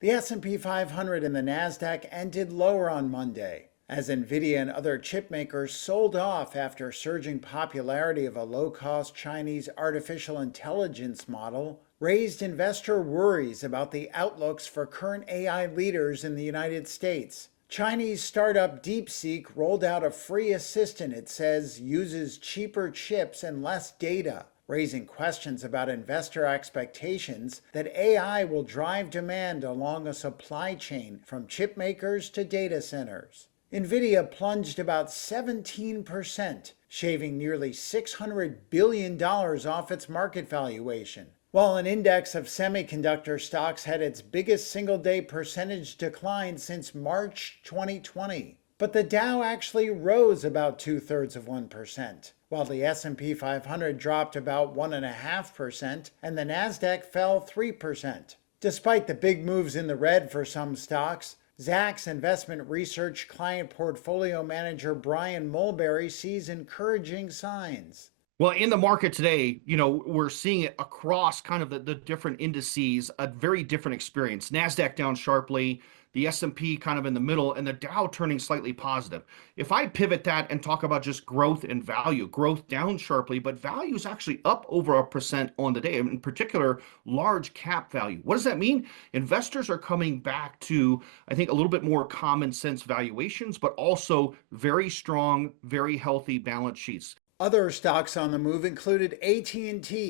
The S&P 500 and the Nasdaq ended lower on Monday, as Nvidia and other chipmakers sold off after surging popularity of a low-cost Chinese artificial intelligence model raised investor worries about the outlooks for current AI leaders in the United States. Chinese startup DeepSeek rolled out a free assistant it says uses cheaper chips and less data, raising questions about investor expectations that AI will drive demand along a supply chain from chip makers to data centers. Nvidia plunged about 17%, shaving nearly $600 billion off its market valuation, while an index of semiconductor stocks had its biggest single-day percentage decline since March 2020. But the Dow actually rose about 2/3%, while the S&P 500 dropped about 1.5% and the Nasdaq fell 3%. Despite the big moves in the red for some stocks, Zacks investment research client portfolio manager Brian Mulberry sees encouraging signs. Well, in the market today, we're seeing it across kind of the different indices, a very different experience. Nasdaq down sharply, the S&P kind of in the middle, and the Dow turning slightly positive. If I pivot that and talk about just growth and value, growth down sharply, but value is actually up over 1% on the day, in particular, large cap value. What does that mean? Investors are coming back to, I think, a little bit more common sense valuations, but also very strong, very healthy balance sheets. Other stocks on the move included AT&T,